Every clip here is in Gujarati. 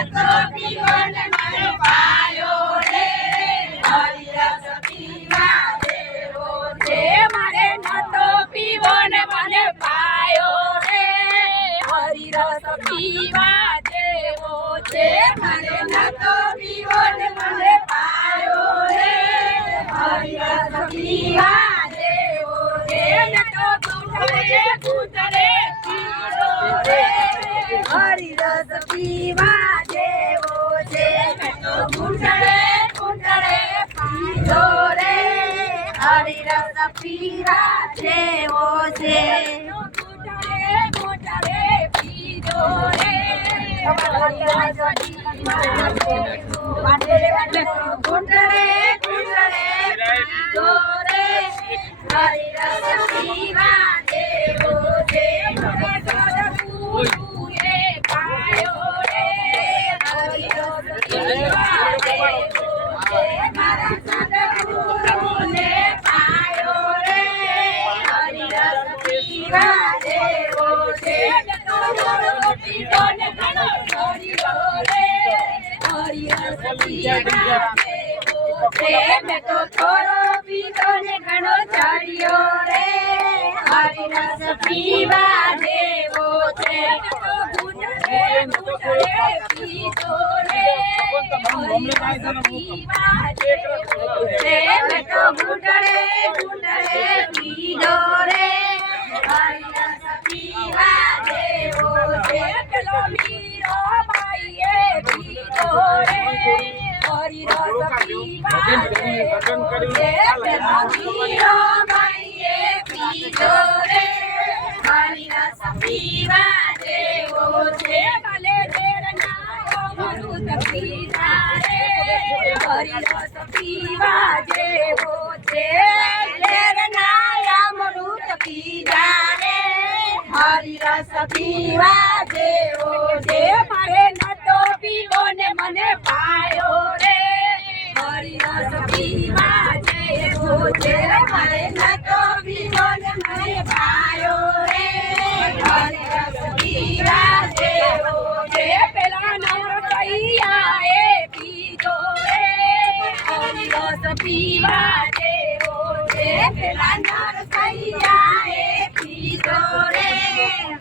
નતો પીવો ને મને પાયો રે હરિરસ પીવા જેવો છે મારે નતો પીવો ને મને પાયો રે હરિરસ પીવા જેવો છે મારે નતો પીવો ને મને પાયો રે હરિરસ પીવા જેવો છે નતો ગુટરે ગુટરે પીવો રે હરિરસ પીવા જેવો છે નતો ગુટરે ગુટરે પીવો રે હરિરસ પીવા જેવો છે ગુટરે ગુટરે પીવો રે હરિરસ પીવા ગુટરે ગુટરે પીવો રે હરિરસ પીવા જેવો છે ગુરુએ પાયો રે હરિરસ પીવા જેવો છે મારા સદગુરુને પાયો રે હરિરસ પીવા જેવો છે તો મોરો પીધો ને ઘણો છોડ્યો રે હરિરસ પીવા જેવો છે મેં તો થોડો પીધો ને ઘણો ચડ્યો રે હરિરસ પીવા જેવો છે તો ગુટરે ગુટરે પીધો રે હરિરસ પીવા જેવો છે મેં તો ગુટરે ગુટરે પીધો રે હરિરસ પીવા જેવો છે પેલો મીરો બાઈએ પીધો રે હરિરસ પીવા જેવો છે પેલો મીરો બાઈએ પીધો રે હરિરસ પીવા જેવો છે ભલે દેરના અમૃત પીધા રે હરિરસ પીવા જેવો છે દેરના અમૃત પીધા રે હરિરસ પીવા જેવો છે મારે નતો પીવો ને મને પાયો રે હરિરસ પીવા જેવો છે મારે નતો પીવો ને મને પાયો રે હરિરસ પીવા જેવો છે પેલા નરસૈયાએ પીધો રે હરિરસ પીવા જેવો છે પેલા નરસૈયાએ પીધો રે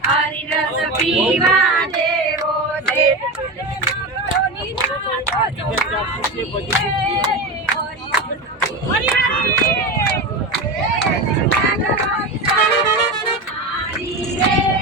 હરિરસ પીવા જેવો છે હરિ